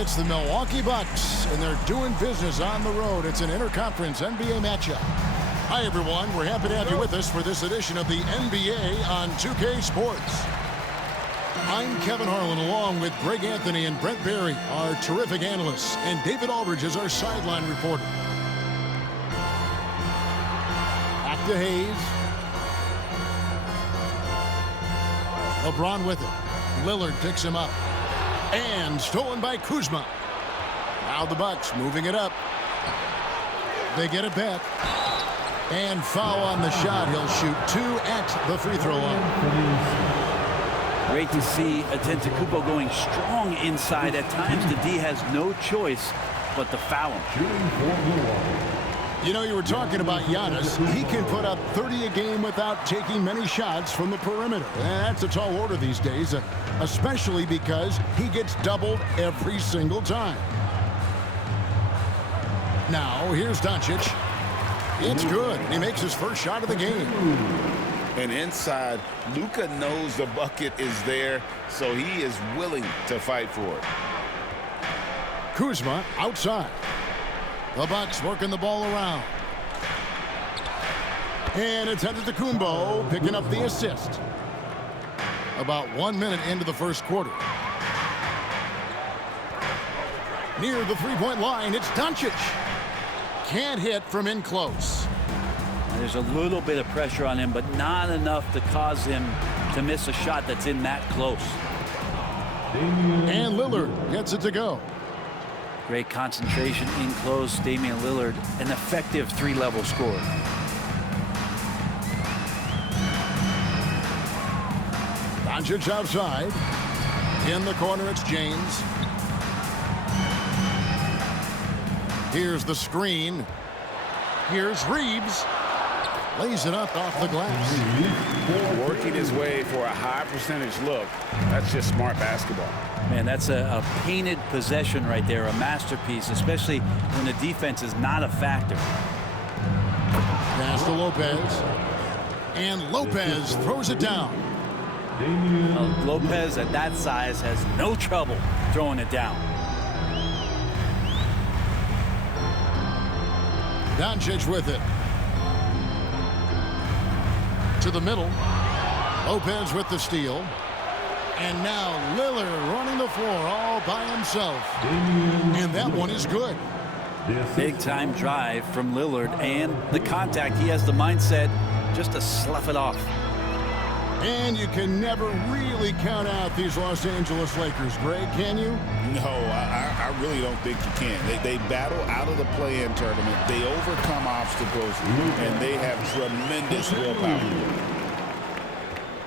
It's the Milwaukee Bucks, and they're doing business on the road. It's an interconference NBA matchup. Hi, everyone. We're happy to have you with us for this edition of the NBA on 2K Sports. I'm Kevin Harlan, along with Greg Anthony and Brent Barry, our terrific analysts, and David Aldridge is our sideline reporter. Back to Hayes. LeBron with it. Lillard picks him up. And stolen by Kuzma. Now the Bucks moving it up. They get it back. And foul on the shot. He'll shoot 2 at the free throw line. Great to see Antetokounmpo going strong inside. At times the D has no choice but to foul him. You know, you were talking about Giannis. He can put up 30 a game without taking many shots from the perimeter. And that's a tall order these days, especially because he gets doubled every single time. Now, here's Doncic. It's good. He makes his first shot of the game. And inside, Luka knows the bucket is there, so he is willing to fight for it. Kuzma outside. The Bucks working the ball around. And it's Antetokounmpo picking up the assist. About 1 minute into the first quarter. Near the three-point line, it's Doncic. Can't hit from in close. There's a little bit of pressure on him, but not enough to cause him to miss a shot that's in that close. And Lillard gets it to go. Great concentration in close. Damian Lillard, an effective 3-level scorer. Doncic outside. In the corner, it's James. Here's the screen. Here's Reeves. Lays it up off the glass. Working his way for a high percentage look. That's just smart basketball. Man, that's a painted possession right there, a masterpiece, especially when the defense is not a factor. Pass to Lopez. And Lopez throws it down. Lopez at that size has no trouble throwing it down. Doncic with it. To the middle. Lopez with the steal. And now Lillard running the floor all by himself. And that one is good. Big time drive from Lillard, and the contact. He has the mindset just to slough it off. And you can never really count out these Los Angeles Lakers, Greg, can you? No, I really don't think you can. They battle out of the play-in tournament. They overcome obstacles, and they have tremendous willpower.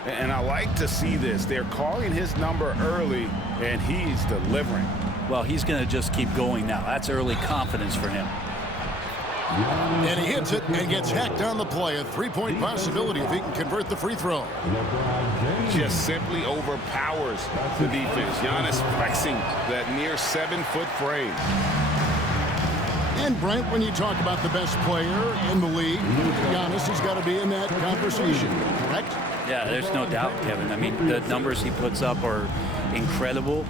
And I like to see this. They're calling his number early, and he's delivering. Well, he's going to just keep going now. That's early confidence for him. And he hits it and gets hacked on the play. A three-point possibility if he can convert the free throw. Just simply overpowers the defense. Giannis flexing that near 7-foot frame. And Brent, when you talk about the best player in the league, Giannis has got to be in that conversation, correct? Yeah, there's no doubt, Kevin. I mean, the numbers he puts up are incredible.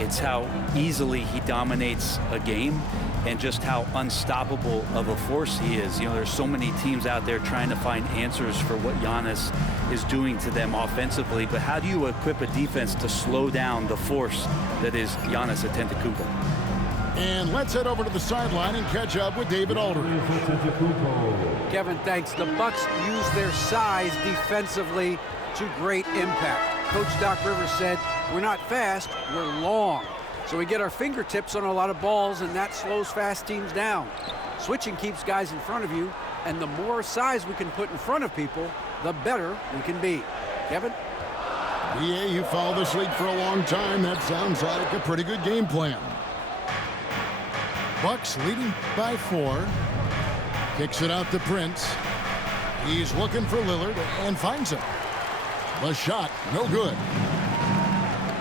It's how easily he dominates a game and just how unstoppable of a force he is. You know, there's so many teams out there trying to find answers for what Giannis is doing to them offensively, but how do you equip a defense to slow down the force that is Giannis Antetokounmpo? And let's head over to the sideline and catch up with David Aldridge. Kevin, thanks. The Bucks use their size defensively to great impact. Coach Doc Rivers said, we're not fast, we're long. So we get our fingertips on a lot of balls, and that slows fast teams down. Switching keeps guys in front of you, and the more size we can put in front of people, the better we can be. Kevin? Yeah, you followed this league for a long time. That sounds like a pretty good game plan. Bucks leading by 4. Kicks it out to Prince. He's looking for Lillard and finds him. The shot, no good.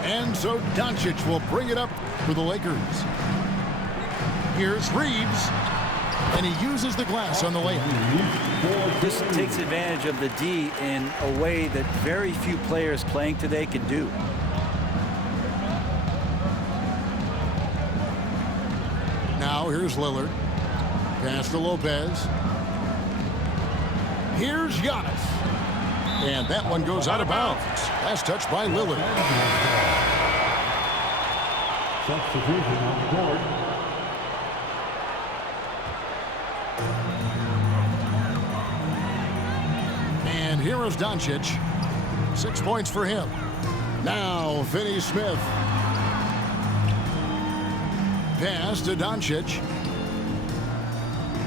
And so Doncic will bring it up for the Lakers. Here's Reeves. And he uses the glass on the layup. This takes advantage of the D in a way that very few players playing today can do. Now here's Lillard. Pass to Lopez. Here's Giannis. And that one goes out of bounds. Last touch by Lillard. Substitution on the board. And here is Doncic. 6 points for him. Now Finney-Smith. Pass to Doncic.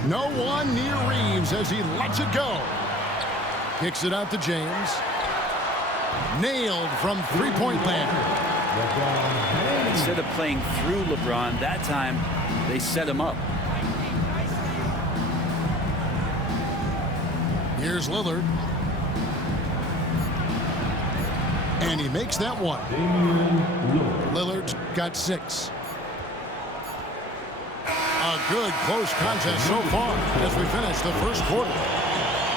No one near Reeves as he lets it go. Kicks it out to James. Nailed from three-point land. Instead of playing through LeBron, that time they set him up. Here's Lillard. And he makes that one. Lillard's got 6. A good close contest so far as we finish the first quarter.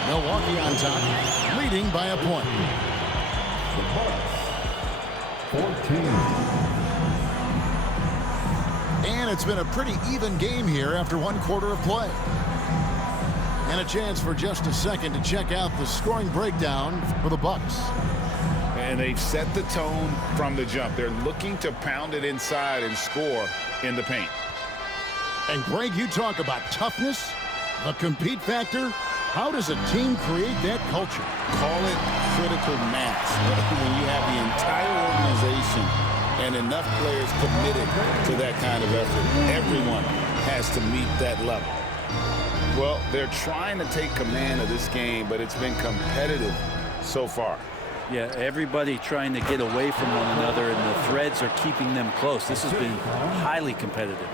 Milwaukee on top, leading by a point. 14. And it's been a pretty even game here after 1 quarter of play. And a chance for just a second to check out the scoring breakdown for the Bucks. And they've set the tone from the jump. They're looking to pound it inside and score in the paint. And Greg, you talk about toughness, the compete factor. How does a team create that culture? Call it critical mass. When you have the entire organization and enough players committed to that kind of effort, everyone has to meet that level. Well, they're trying to take command of this game, but it's been competitive so far. Yeah, everybody trying to get away from one another, and the threads are keeping them close. This has been highly competitive.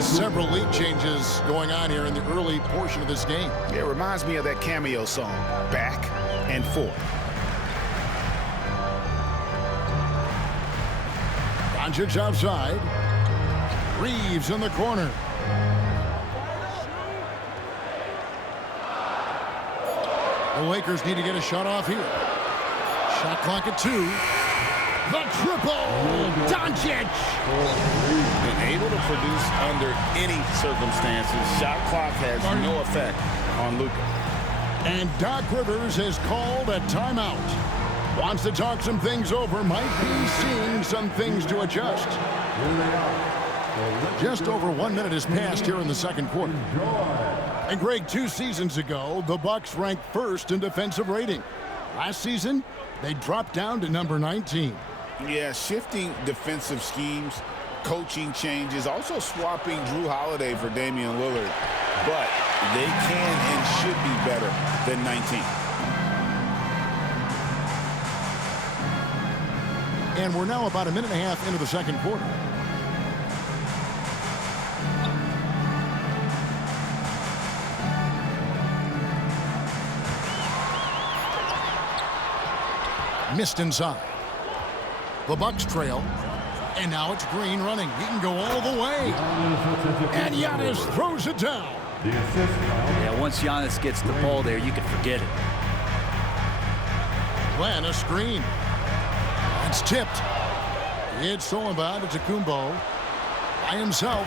Several league changes going on here in the early portion of this game. It reminds me of that Cameo song, Back and Forth. Doncic outside. Reeves in the corner. The Lakers need to get a shot off here. Shot clock at 2. The triple! Doncic! Been able to produce under any circumstances. Shot clock has no effect on Luka. And Doc Rivers has called a timeout. Wants to talk some things over. Might be seeing some things to adjust. Just over 1 minute has passed here in the second quarter. And Greg, 2 seasons ago, the Bucks ranked first in defensive rating. Last season, they dropped down to number 19. Yeah, shifting defensive schemes, coaching changes, also swapping Drew Holiday for Damian Lillard. But they can and should be better than 19. And we're now about a minute and a half into the second quarter. Missed inside. The Bucks trail. And now it's Green running. He can go all the way. And Giannis throws it down. Yeah, once Giannis gets the ball there, you can forget it. Glenn, a screen. It's tipped. It's stolen by Antetokounmpo by himself.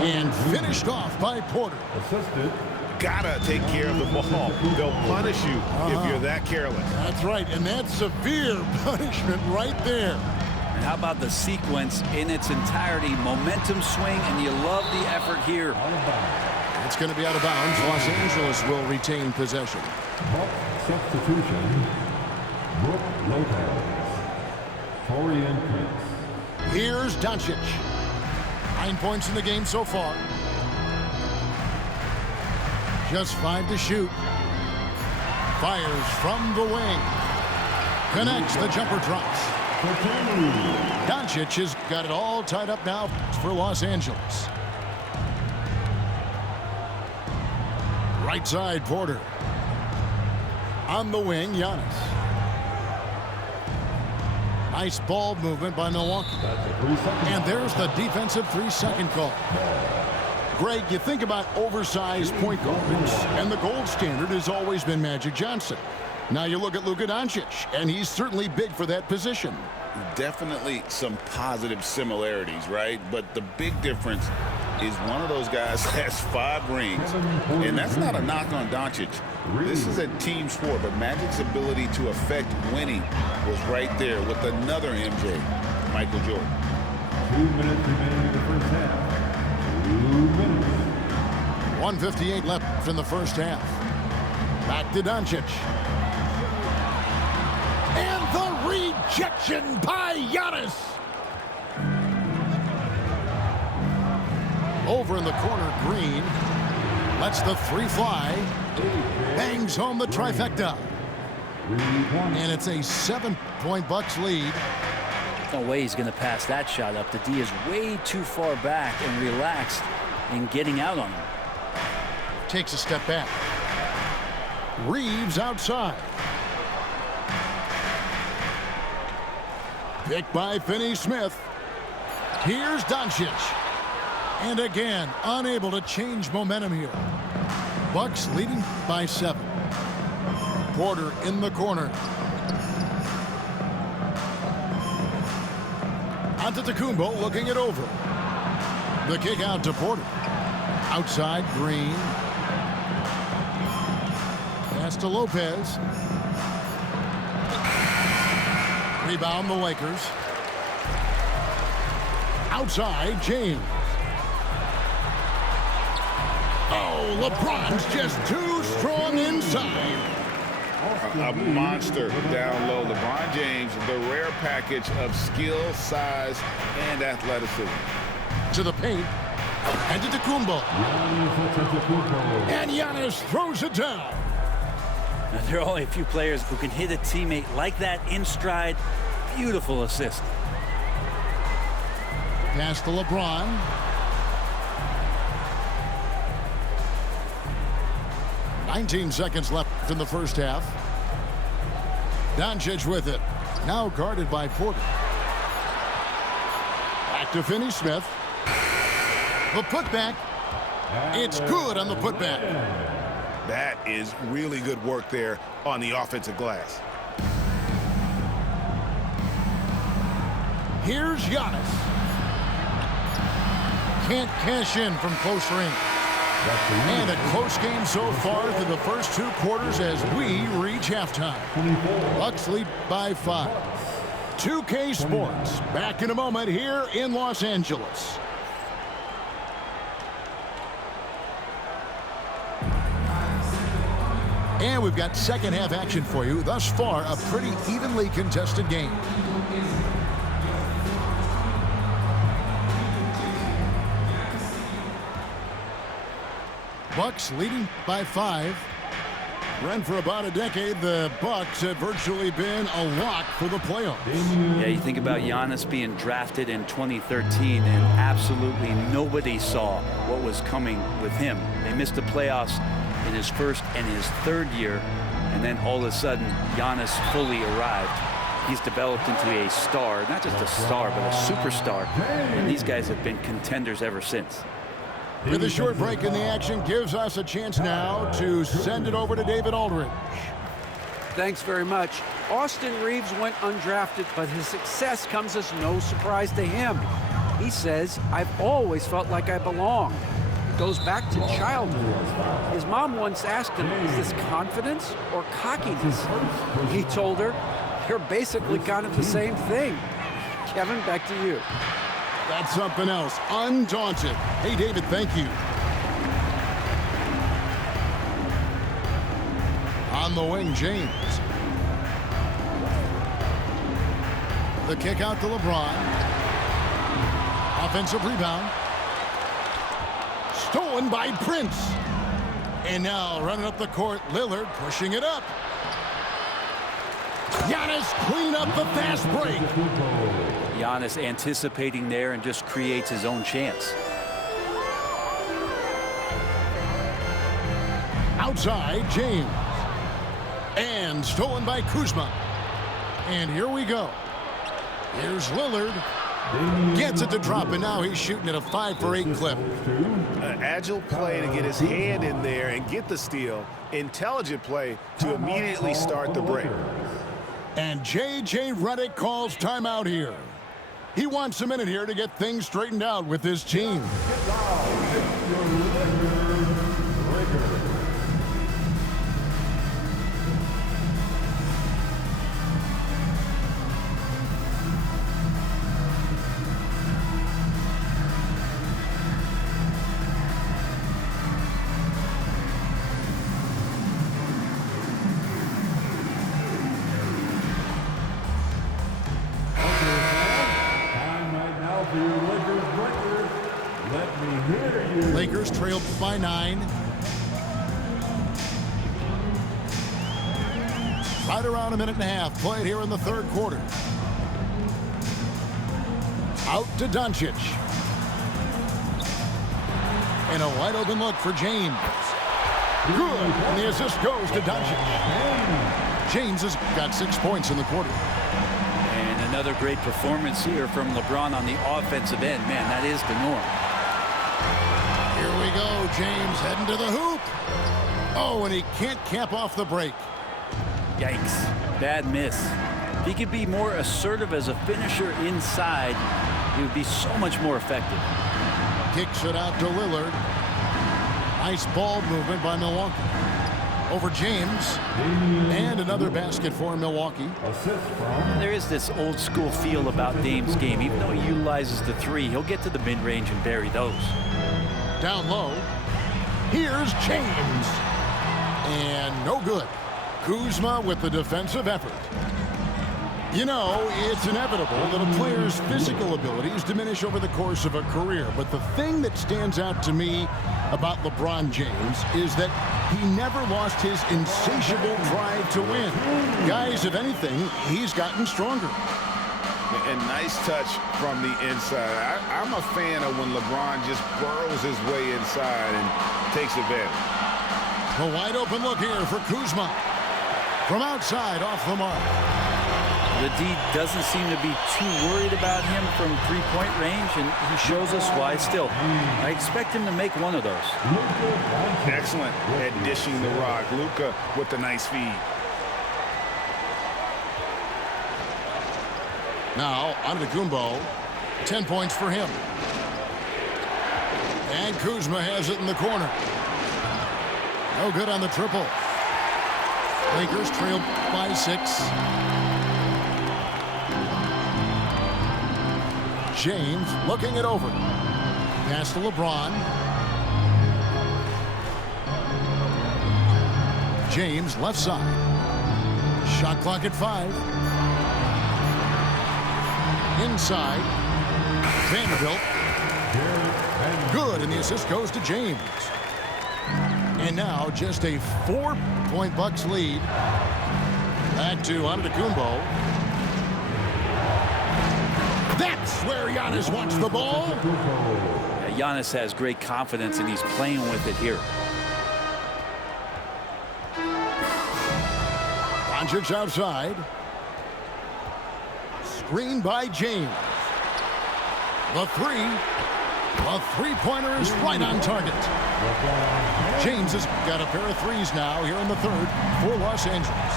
And finished off by Porter. Assisted. Gotta take care of the ball. They'll punish you if you're that careless. That's right, and that's severe punishment right there. And how about the sequence in its entirety? Momentum swing, and you love the effort here. It's going to be out of bounds. Los Angeles will retain possession. Substitution. Brook Lopez. Torian Prince. Here's Doncic. 9 points in the game so far. Just 5 to shoot. Fires from the wing. Connects, the jumper drops. Doncic has got it all tied up now for Los Angeles. Right side, Porter. On the wing, Giannis. Nice ball movement by Milwaukee. That's a 3-second. And there's the defensive 3-second call. Greg, you think about oversized point guards, and the gold standard has always been Magic Johnson. Now you look at Luka Doncic, and he's certainly big for that position. Definitely some positive similarities, right? But the big difference is one of those guys has 5 rings, and that's not a knock on Doncic. This is a team sport, but Magic's ability to affect winning was right there with another MJ, Michael Jordan. 2 minutes remaining in the first half. 2 minutes. 1:58 left in the first half. Back to Doncic. And the rejection by Giannis. Over in the corner, Green lets the 3 fly. Bangs home the trifecta. And it's a 7-point Bucks lead. No way he's going to pass that shot up. The D is way too far back and relaxed in getting out on him. Takes a step back. Reeves outside. Picked by Finney-Smith. Here's Doncic. And again, unable to change momentum here. Bucks leading by 7. Porter in the corner. Antetokounmpo looking it over. The kick out to Porter. Outside, Green. Pass to Lopez. Rebound the Lakers. Outside, James. Oh, LeBron's just too strong inside. A monster down low. LeBron James, the rare package of skill, size, and athleticism. To the paint. And to Antetokounmpo. And Giannis throws it down. Now, there are only a few players who can hit a teammate like that in stride. Beautiful assist. Pass to LeBron. "19 seconds left in the first half. Doncic with it. Now guarded by Porter. Back to Finney-Smith. The putback. It's good on the putback. That is really good work there on the offensive glass. Here's Giannis. Can't cash in from close range. And a close game so far through the first 2 quarters as we reach halftime. Bucks lead by 5. 2K Sports back in a moment here in Los Angeles. And we've got second half action for you. Thus far, a pretty evenly contested game. Bucks leading by 5. Run for about a decade, the Bucks have virtually been a lock for the playoffs. Yeah, you think about Giannis being drafted in 2013, and absolutely nobody saw what was coming with him. They missed the playoffs in his first and his third year, and then all of a sudden, Giannis fully arrived. He's developed into a star, not just a star, but a superstar, and these guys have been contenders ever since. With a short break in the action, gives us a chance now to send it over to David Aldridge. Thanks very much. Austin Reeves went undrafted, but his success comes as no surprise to him. He says, "I've always felt like I belong." It goes back to childhood. His mom once asked him, "Is this confidence or cockiness?" He told her, "You're basically kind of the same thing." Kevin, back to you. That's something else. Undaunted. Hey, David, thank you. On the wing, James. The kick out to LeBron. Offensive rebound. Stolen by Prince. And now running up the court, Lillard pushing it up. Giannis clean up the fast break. Giannis anticipating there and just creates his own chance. Outside, James. And stolen by Kuzma. And here we go. Here's Lillard. Gets it to drop, and now he's shooting at a 5-for-8 clip. An agile play to get his hand in there and get the steal. Intelligent play to immediately start the break. And J.J. Redick calls timeout here. He wants a minute here to get things straightened out with his team. Lakers trailed by 9. Right around a minute and a half played here in the third quarter. Out to Doncic. And a wide open look for James. Good. And the assist goes to Doncic. James has got 6 points in the quarter. And another great performance here from LeBron on the offensive end. Man, that is the norm. Here we go. James heading to the hoop. Oh, and he can't cap off the break. Yikes. Bad miss. If he could be more assertive as a finisher inside, he would be so much more effective. Kicks it out to Lillard. Nice ball movement by Milwaukee. Over James. And another basket for Milwaukee. There is this old school feel about Dame's game. Even though he utilizes the three, he'll get to the mid-range and bury those. Down low. Here's James. And no good. Kuzma with the defensive effort. You know, it's inevitable that a player's physical abilities diminish over the course of a career. But the thing that stands out to me about LeBron James is that he never lost his insatiable drive to win. Guys, if anything, he's gotten stronger. And nice touch from the inside. I'm a fan of when LeBron just burrows his way inside and takes advantage. A wide open look here for Kuzma. From outside, off the mark. The D doesn't seem to be too worried about him from three-point range, and he shows us why still. I expect him to make one of those. Excellent at dishing the rock. Luka with the nice feed. Now, Antetokounmpo, 10 points for him. And Kuzma has it in the corner. No good on the triple. Lakers trail by 6. James looking it over. Pass to LeBron. James left side. Shot clock at 5. Inside. Vanderbilt. Good, and the assist goes to James. And now just a 4-point Bucks lead. Back to Antetokounmpo. That's where Giannis wants the ball. Yeah, Giannis has great confidence, and he's playing with it here. Doncic outside. Screen by James. The three-pointer is right on target. James has got a pair of threes now here in the third for Los Angeles.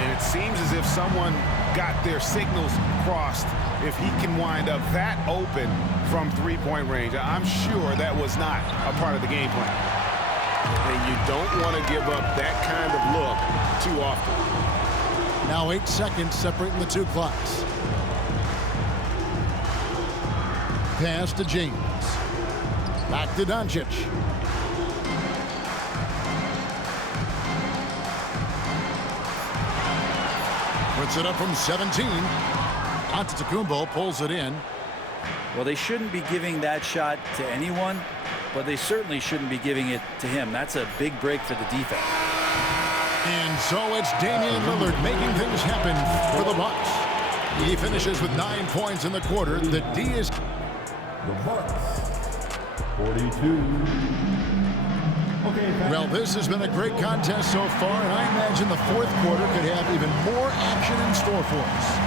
And it seems as if someone got their signals crossed. If he can wind up that open from three-point range, I'm sure that was not a part of the game plan. And you don't want to give up that kind of look too often. Now 8 seconds separating the two clocks. Pass to James. Back to Doncic. Puts it up from 17. Antetokounmpo pulls it in. Well, they shouldn't be giving that shot to anyone, but they certainly shouldn't be giving it to him. That's a big break for the defense. And so it's Damian Lillard making things happen for the Bucks. He finishes with 9 points in the quarter. The D is... The Bucks, 42. Well, this has been a great contest so far, and I imagine the fourth quarter could have even more action in store for us.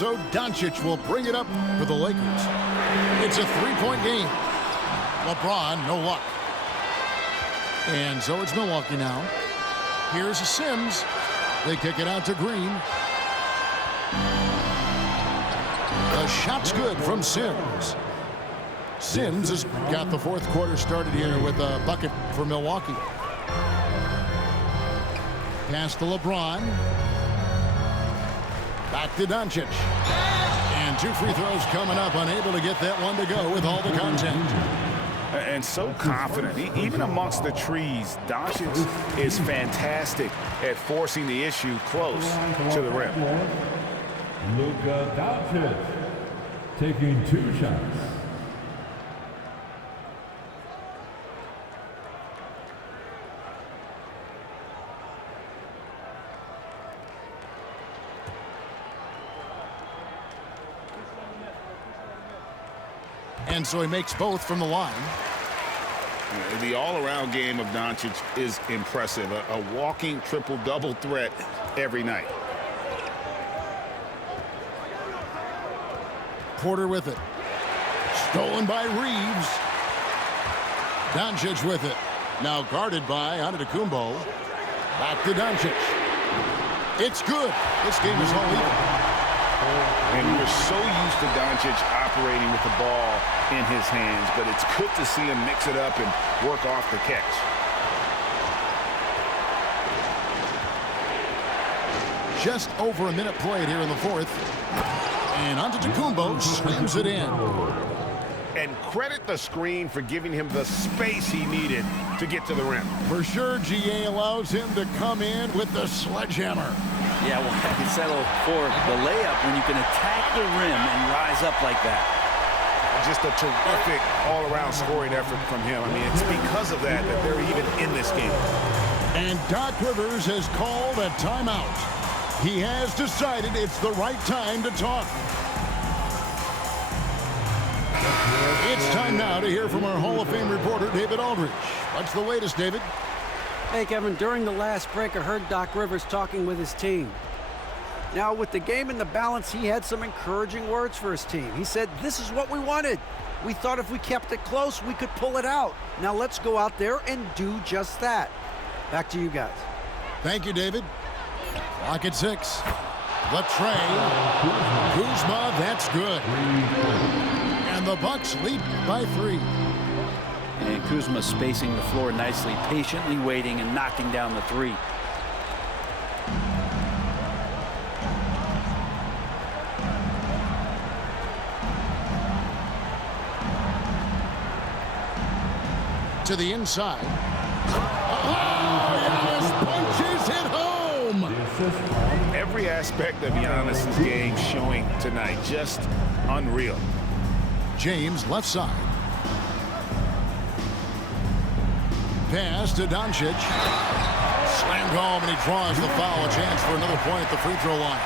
so Doncic will bring it up for the Lakers. It's a three-point game. LeBron, no luck. And so it's Milwaukee now. Here's Sims. They kick it out to Green. The shot's good from Sims. Sims has got the fourth quarter started here with a bucket for Milwaukee. Pass to LeBron. Back to Doncic. And 2 free throws coming up. Unable to get that one to go with all the contact. And so confident. Even amongst the trees, Doncic is fantastic at forcing the issue close to the rim. Luka Doncic taking 2 shots. And so he makes both from the line. The all-around game of Doncic is impressive. A walking triple-double threat every night. Porter with it. Stolen by Reeves. Doncic with it. Now guarded by Antetokounmpo. Back to Doncic. It's good. This game is all even. And we're so used to Doncic operating with the ball in his hands, but it's good to see him mix it up and work off the catch. Just over a minute played here in the fourth. And Antetokounmpo slams it in. And credit the screen for giving him the space he needed to get to the rim. For sure, GA allows him to come in with the sledgehammer. Yeah, well, I can settle for the layup when you can attack the rim and rise up like that. Just a terrific all-around scoring effort from him. I mean, it's because of that that they're even in this game. And Doc Rivers has called a timeout. He has decided it's the right time to talk. It's time now to hear from our Hall of Fame reporter, David Aldridge. What's the latest, David? Hey, Kevin, during the last break, I heard Doc Rivers talking with his team. Now, with the game in the balance, he had some encouraging words for his team. He said, this is what we wanted. We thought if we kept it close, we could pull it out. Now let's go out there and do just that. Back to you guys. Thank you, David. Clock at 6. The tray. Kuzma, that's good. And the Bucks lead by 3. And Kuzma spacing the floor nicely, patiently waiting and knocking down the 3. To the inside. Oh, Giannis punches it home. Every aspect of Giannis' game showing tonight. Just unreal. James left side. Pass to Doncic. Slammed home, and he draws the foul. A chance for another point at the free throw line.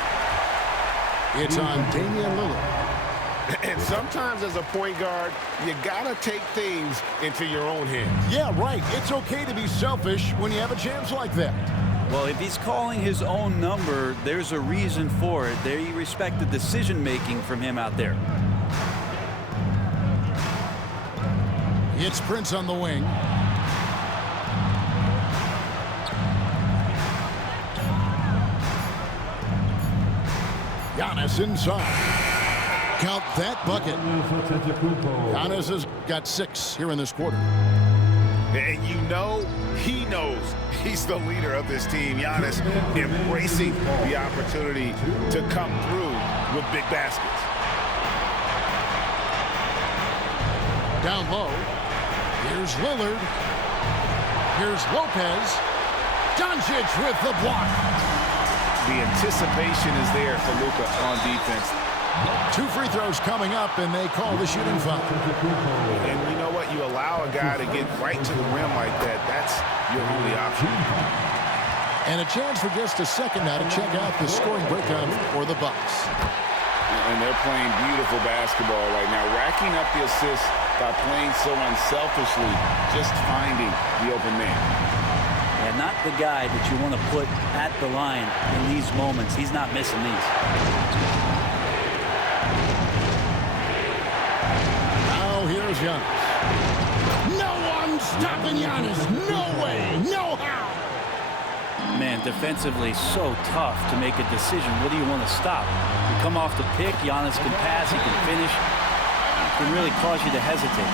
It's on Damian Lillard. And sometimes as a point guard, you gotta take things into your own hands. Yeah, right. It's okay to be selfish when you have a chance like that. Well, if he's calling his own number, there's a reason for it. They respect the decision-making from him out there. It's Prince on the wing. Giannis inside. Count that bucket. Giannis has got 6 here in this quarter. And you know, he knows he's the leader of this team. Giannis embracing the opportunity to come through with big baskets. Down low. Here's Lillard. Here's Lopez. Doncic with the block. The anticipation is there for Luka on defense. 2 free throws coming up, and they call the shooting foul. And you know what? You allow a guy to get right to the rim like that. That's your only option. And a chance for just a second now to check out the scoring breakdown for the Bucks. And they're playing beautiful basketball right now, racking up the assists by playing so unselfishly, just finding the open man. And not the guy that you want to put at the line in these moments. He's not missing these. Here's Giannis. No one stopping Giannis. No way. No how. Man, defensively, so tough to make a decision. What do you want to stop? You come off the pick, Giannis can pass, he can finish. It can really cause you to hesitate.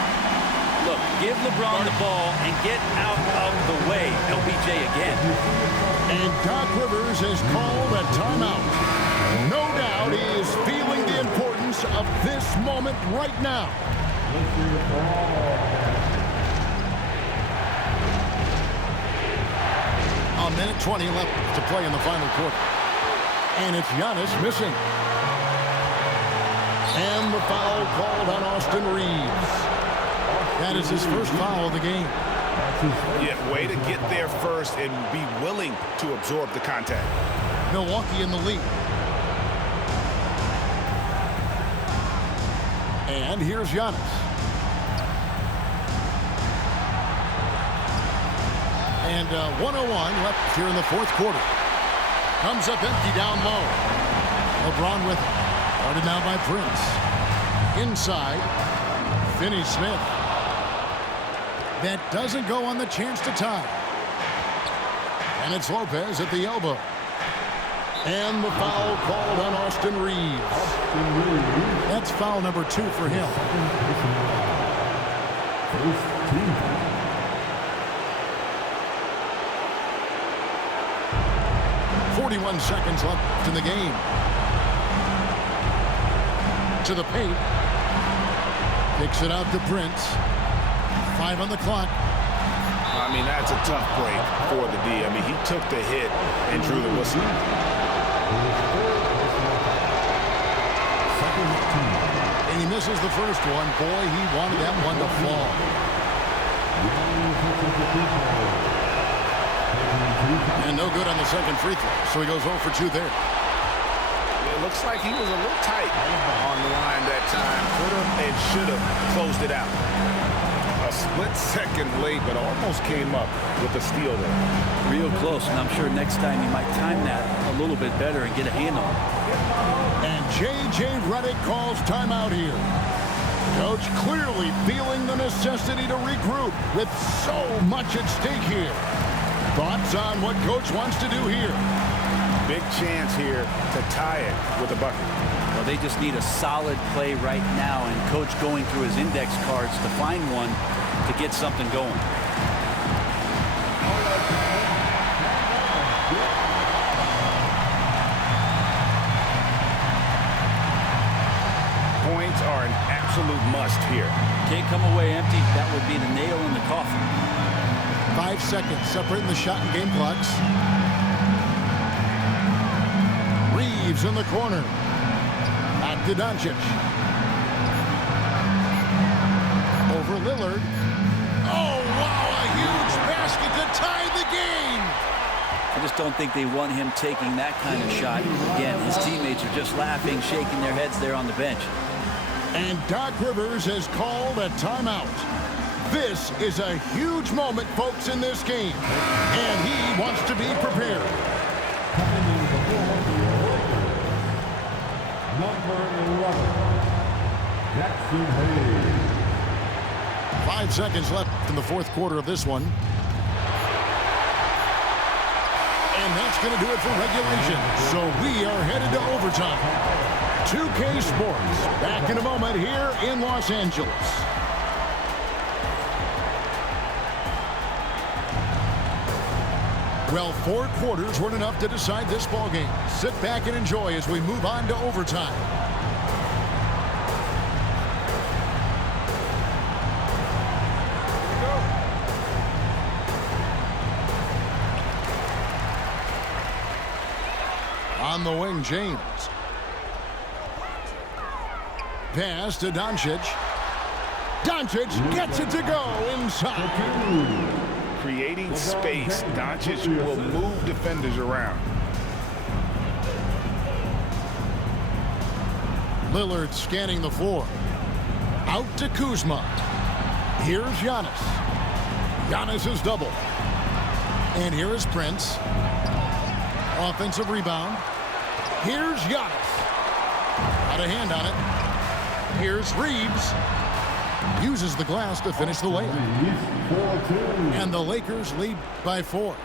Look, give LeBron the ball and get out of the way. LBJ again. And Doc Rivers has called a timeout. No doubt he is feeling the importance of this moment right now. A minute 20 left to play in the final quarter. And it's Giannis missing. And the foul called on Austin Reeves. That is his first foul of the game. Yeah, way to get there first and be willing to absorb the contact. Milwaukee in the lead. And here's Giannis. And 1:01 left here in the fourth quarter. Comes up empty down low. LeBron with it. Guarded now by Prince. Inside, Finney-Smith. That doesn't go on the chance to tie. And it's Lopez at the elbow. And the foul called on Austin Reeves. That's foul number 2 for him. 41 seconds left in the game. To the paint. Kicks it out to Prince. 5 on the clock. I mean, that's a tough break for the D. I mean, he took the hit and drew the whistle. And he misses the first one. Boy, he wanted that one to fall. And no good on the second free throw. So he goes 0 for 2 there. It looks like he was a little tight on the line that time. Could have and should have closed it out. A split second late, but almost came up with a steal there. Real close, and I'm sure next time you might time that a little bit better and get a hand on it. And J.J. Redick calls timeout here. Coach clearly feeling the necessity to regroup with so much at stake here. Thoughts on what Coach wants to do here? Big chance here to tie it with a bucket. Well, they just need a solid play right now, and Coach going through his index cards to find one to get something going. Points are an absolute must here. Can't come away empty. That would be the nail in the coffin. 5 seconds separating the shot and game clocks. Reeves in the corner. Back to Doncic. Over Lillard. Oh, wow, a huge basket to tie the game. I just don't think they want him taking that kind of shot. Again, his teammates are just laughing, shaking their heads there on the bench. And Doc Rivers has called a timeout. This is a huge moment, folks, in this game. And he wants to be prepared. Number 11, Jackson Hayes. 5 seconds left in the fourth quarter of this one. And that's going to do it for regulation. So we are headed to overtime. 2K Sports back in a moment here in Los Angeles. Well, 4 quarters weren't enough to decide this ballgame. Sit back and enjoy as we move on to overtime. On the wing, James. Pass to Doncic. Doncic gets it to go inside. Creating space, Doncic will move defenders around. Lillard scanning the floor. Out to Kuzma. Here's Giannis. Giannis is double. And here is Prince. Offensive rebound. Here's Giannis. Got a hand on it. Here's Reeves. Uses the glass to finish the layup. And the Lakers lead by 4.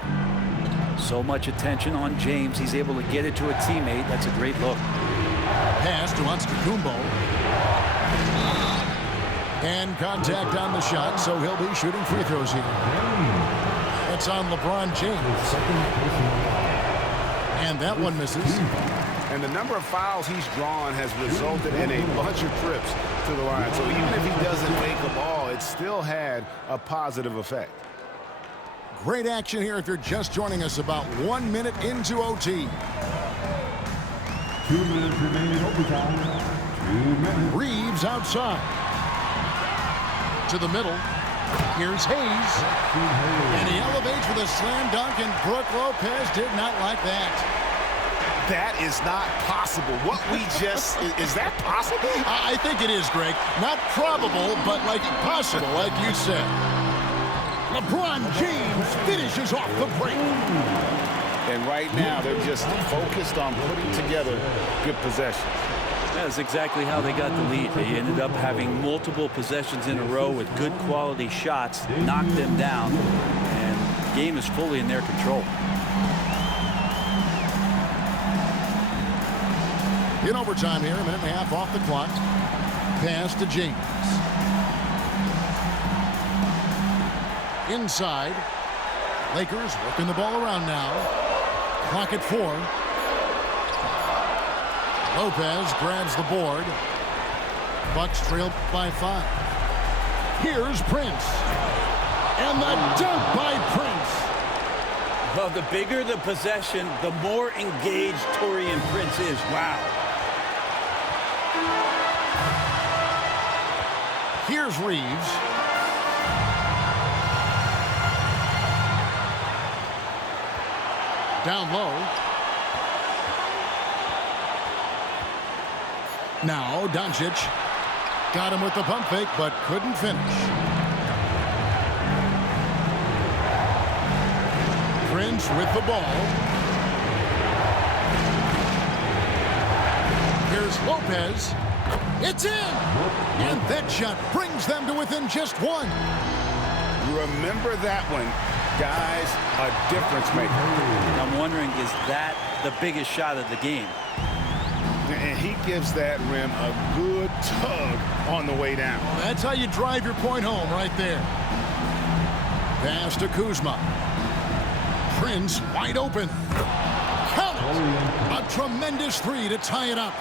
So much attention on James. He's able to get it to a teammate. That's a great look. Pass to Antetokounmpo. And contact on the shot, so he'll be shooting free throws here. That's on LeBron James. And that one misses. And the number of fouls he's drawn has resulted in a bunch of trips to the line. So even if he doesn't make them all, it still had a positive effect. Great action here if you're just joining us, about 1 minute into OT. 2 minutes remaining overtime. 2 minutes. Reeves outside. To the middle. Here's Hayes. And he elevates with a slam dunk, and Brook Lopez did not like that. That is not possible. What we just, is that possible? I think it is, Greg. Not probable, but like possible, like you said. LeBron James finishes off the break. And right now, they're just focused on putting together good possessions. That's exactly how they got the lead. They ended up having multiple possessions in a row with good quality shots, knocked them down, and the game is fully in their control. In overtime here, a minute and a half off the clock. Pass to James. Inside. Lakers working the ball around now. Clock at 4. Lopez grabs the board. Bucks trail by 5. Here's Prince. And the dunk by Prince. Well, the bigger the possession, the more engaged Taurean Prince is. Wow. Here's Reeves. Down low. Now Doncic got him with the pump fake, but couldn't finish. Prince with the ball. Here's Lopez. It's in! And that shot brings them to within just 1. Remember that one. Guys, a difference maker. I'm wondering, is that the biggest shot of the game? And he gives that rim a good tug on the way down. That's how you drive your point home right there. Pass to Kuzma. Prince wide open. Count it! A tremendous 3 to tie it up.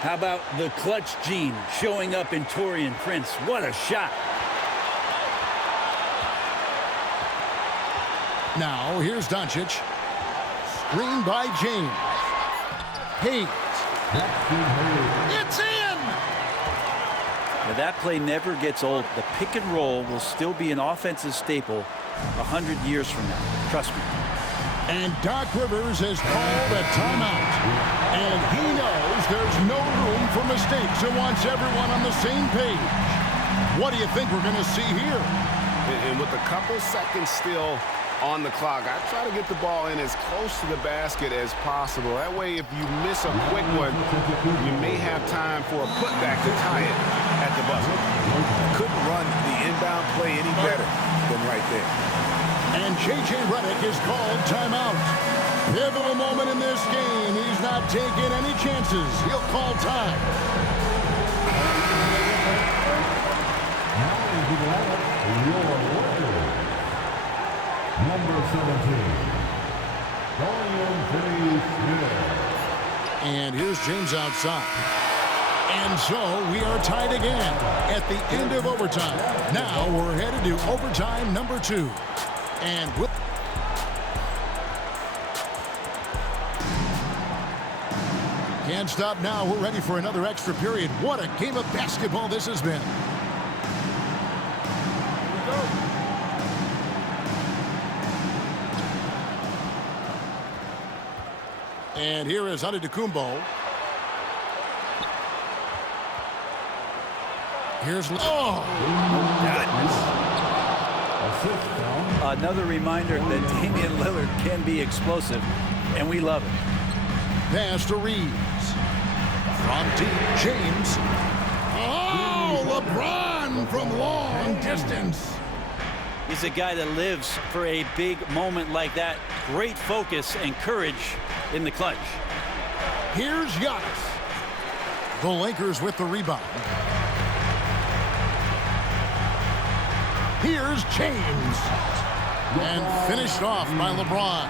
How about the clutch gene showing up in Taurean Prince? What a shot. Now, here's Doncic. Screened by James. Hayes. It's in! Now, that play never gets old. The pick and roll will still be an offensive staple 100 years from now. Trust me. And Doc Rivers has called a timeout. And he knows there's no room for mistakes and wants everyone on the same page. What do you think we're going to see here? And with a couple seconds still on the clock, I try to get the ball in as close to the basket as possible. That way, if you miss a quick one, you may have time for a putback to tie it at the buzzer. Couldn't run the inbound play any better than right there. And J.J. Redick is called timeout. Pivotal moment in this game. He's not taking any chances. He'll call time. Now into the lineup, your Warriors. Number 17, Dorian Finney-Smith. And here's James outside. And so we are tied again at the end of overtime. Now we're headed to overtime number 2. And we'll... Can't stop now. We're ready for another extra period. What a game of basketball this has been. And here is Antetokounmpo. Here's... Oh! Another reminder that Damian Lillard can be explosive, and we love it. Pass to Reeves. From deep, James. Oh, LeBron one from long distance. He's a guy that lives for a big moment like that. Great focus and courage in the clutch. Here's Giannis. The Lakers with the rebound. Here's James. And finished off by LeBron.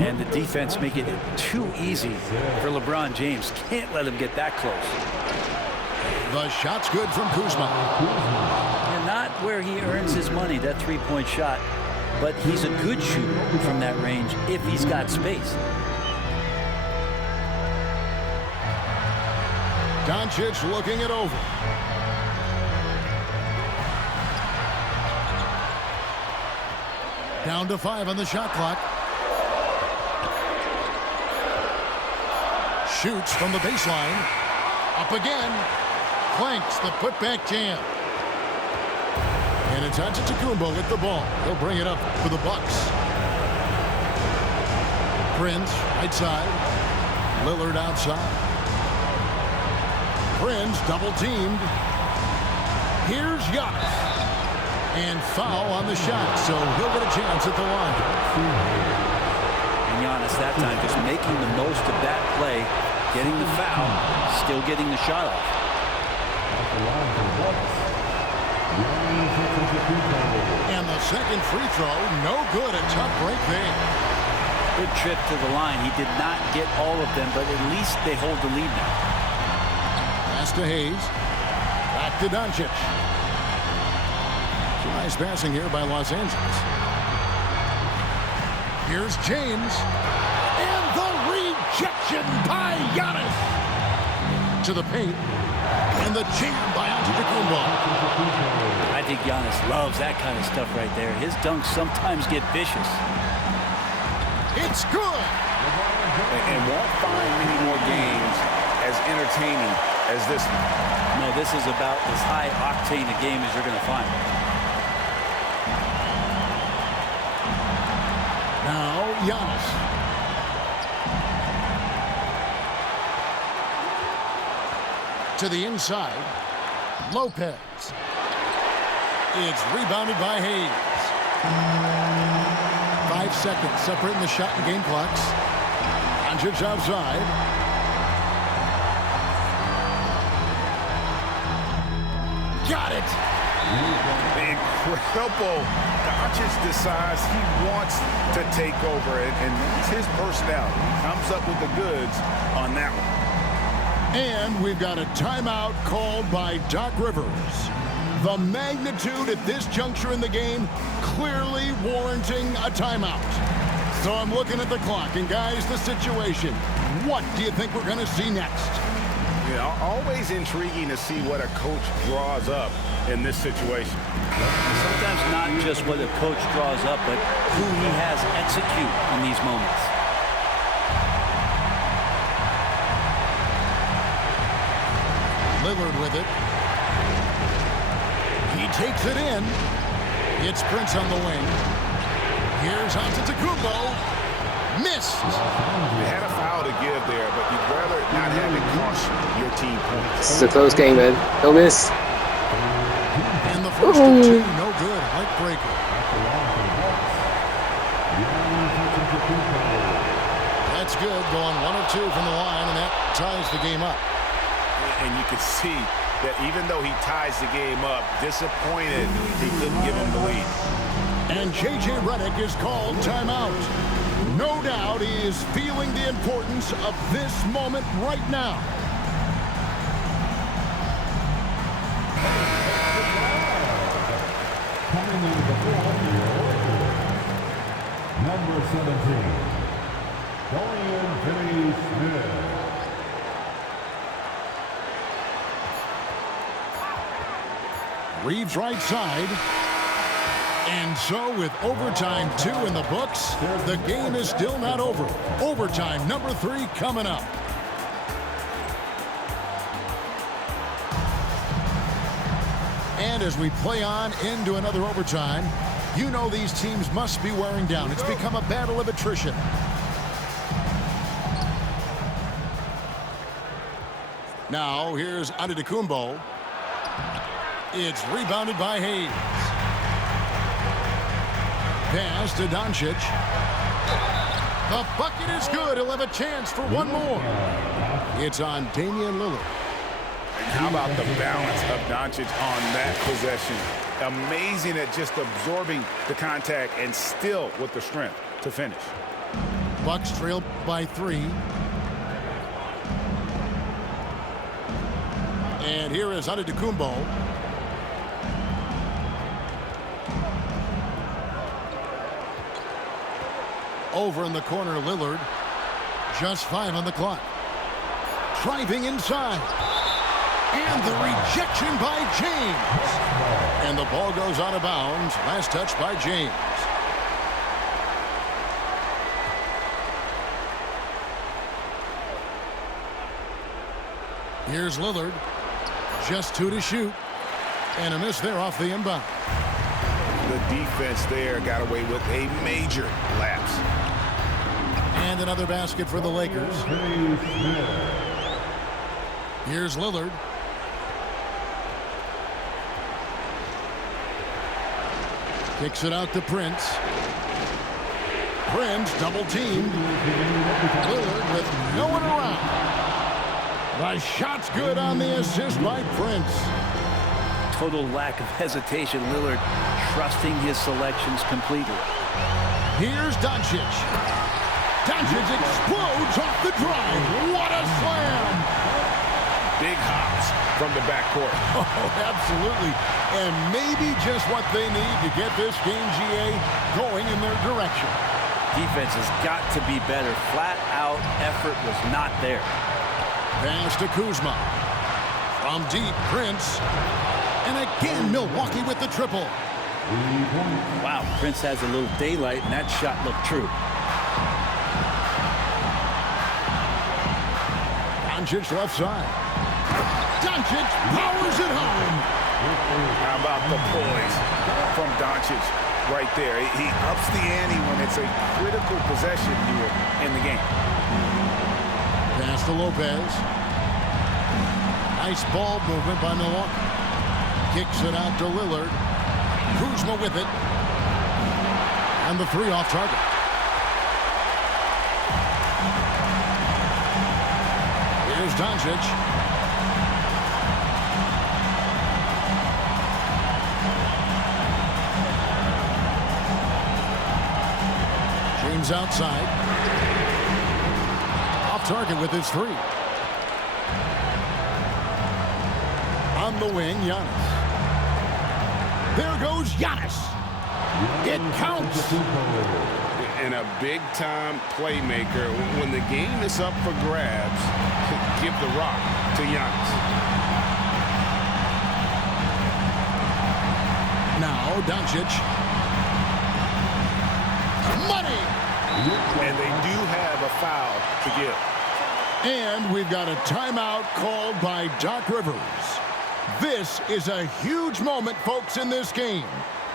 And the defense making it too easy for LeBron James. Can't let him get that close. The shot's good from Kuzma. And not where he earns his money, that three-point shot. But he's a good shooter from that range if he's got space. Doncic looking it over. Down to 5 on the shot clock. Shoots from the baseline. Up again. Clanks the putback jam. And it's Antetokounmpo with the ball. He'll bring it up for the Bucks. Prince, right side. Lillard outside. Prince double teamed. Here's Giannis. And foul on the shot, so he'll get a chance at the line. And Giannis that time just making the most of that play, getting the foul, still getting the shot off. And the second free throw, no good. A tough break there. Good trip to the line. He did not get all of them, but at least they hold the lead now. Pass to Hayes. Back to Doncic. Nice passing here by Los Angeles. Here's James. And the rejection by Giannis. To the paint. And the jam by Antetokounmpo. I think Giannis loves that kind of stuff right there. His dunks sometimes get vicious. It's good. And won't find many more games as entertaining as this one. No, this is about as high octane a game as you're going to find. Now, Giannis. To the inside. Lopez. It's rebounded by Hayes. 5 seconds separating the shot and game clocks. Doncic outside. Got it. Incredible. Doncic decides he wants to take over, and that's his personality. He comes up with the goods on that one. And we've got a timeout called by Doc Rivers. The magnitude at this juncture in the game clearly warranting a timeout. So I'm looking at the clock, and guys, the situation. What do you think we're going to see next? Yeah, always intriguing to see what a coach draws up in this situation. Sometimes not just what a coach draws up, but who he has execute in these moments. Lillard with it. He takes it in. It's Prince on the wing. Here's Antetokounmpo. Missed. You had a foul to give there, but you'd rather not have it cost your team points. This is a close game, man. Don't miss. And the first of two, no good. Heartbreaker. That's good. Going 1 of 2 from the line, and that ties the game up. And you can see that even though he ties the game up, disappointed he couldn't give him the lead. And J.J. Redick is called timeout. No doubt he is feeling the importance of this moment right now. Coming into the fourth, number 17, Dorian Finney-Smith. Reeves right side. And so with overtime 2 in the books, the game is still not over. Overtime number 3 coming up. And as we play on into another overtime, you know these teams must be wearing down. It's become a battle of attrition. Now here's Antetokounmpo. It's rebounded by Hayes. Pass to Doncic. The bucket is good. He'll have a chance for one more. It's on Damian Lillard. And how about the balance of Doncic on that possession? Amazing at just absorbing the contact and still with the strength to finish. Bucks trail by 3. And here is Antetokounmpo. Over in the corner, Lillard. Just 5 on the clock. Driving inside. And the rejection by James. And the ball goes out of bounds. Last touch by James. Here's Lillard. Just 2 to shoot. And a miss there off the inbound. The defense there got away with a major lapse. And another basket for the Lakers. Here's Lillard. Kicks it out to Prince. Prince double teamed. Lillard with no one around. The shot's good on the assist by Prince. Total lack of hesitation. Lillard trusting his selections completely. Here's Doncic. Doncic explodes off the drive. What a slam! Big hops from the backcourt. Oh, absolutely. And maybe just what they need to get this game, GA, going in their direction. Defense has got to be better. Flat out effort was not there. Pass to Kuzma. From deep, Prince. And again, Milwaukee with the triple. Wow, Prince has a little daylight, and that shot looked true. Doncic left side. Doncic powers it home. How about the poise from Doncic right there? He ups the ante when it's a critical possession here in the game. Pass to Lopez. Nice ball movement by Milwaukee. Kicks it out to Lillard. Kuzma with it. And the 3 off target. Here's Doncic. James outside. Off target with his 3. On the wing, Giannis. There goes Giannis. It counts. And a big-time playmaker. When the game is up for grabs, give the rock to Giannis. Now, Doncic. Money! And they do have a foul to give. And we've got a timeout called by Doc Rivers. This is a huge moment, folks, in this game.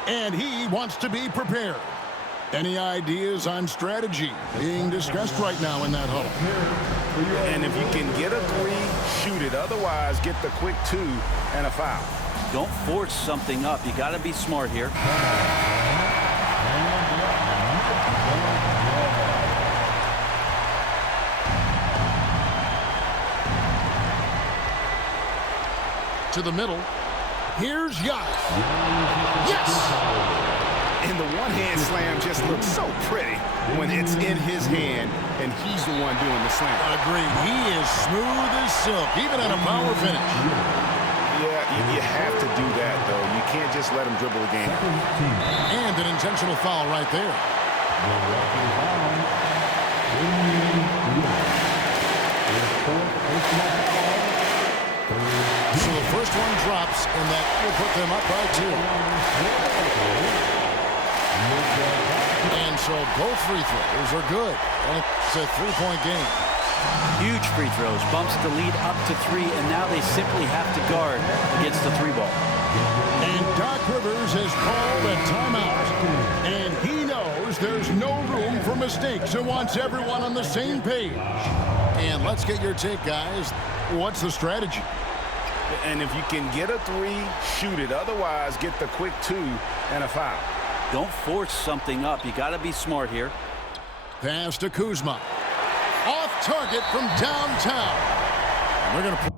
And he wants to be prepared. Any ideas on strategy being discussed right now in that huddle? And if you can get a 3, shoot it. Otherwise, get the quick 2 and a foul. Don't force something up. You got to be smart here. To the middle. Here's Giannis. Yes! And the one-hand slam just looks so pretty when it's in his hand and he's the one doing the slam. Agreed. He is smooth as silk, even at a power finish. Yeah, you have to do that, though. You can't just let him dribble the game. And an intentional foul right there. So the first one drops, and that will put them up by 2. And so both free throws are good. And it's a 3-point game. Huge free throws. Bumps the lead up to 3, and now they simply have to guard against the 3 ball. And Doc Rivers has called a timeout. And he knows there's no room for mistakes and wants everyone on the same page. And let's get your take, guys. What's the strategy? And if you can get a 3, shoot it. Otherwise, get the quick 2 and a foul. Don't force something up. You got to be smart here. Pass to Kuzma. Off target from downtown. And they're going to...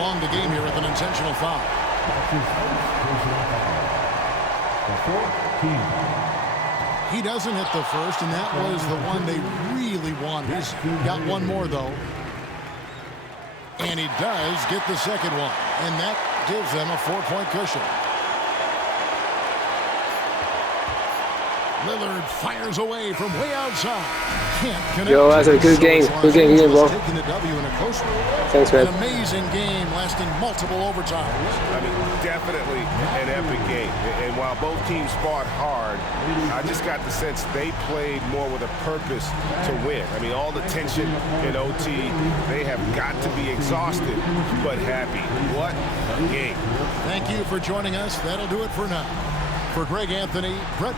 along the game here with an intentional foul. That's his first personal foul. The 14. He doesn't hit the first, and that was the one they really wanted. He's got one more, though. And he does get the second one, and that gives them a 4-point cushion. Lillard fires away from way outside. Can't connect. Yo, that's a good game. Good game, bro. Taking the W in a close one. Thanks, man. An amazing game lasting multiple overtimes. I mean, definitely an epic game. And while both teams fought hard, I just got the sense they played more with a purpose to win. I mean, all the tension in OT, they have got to be exhausted but happy. What a game. Thank you for joining us. That'll do it for now. For Greg Anthony, Brett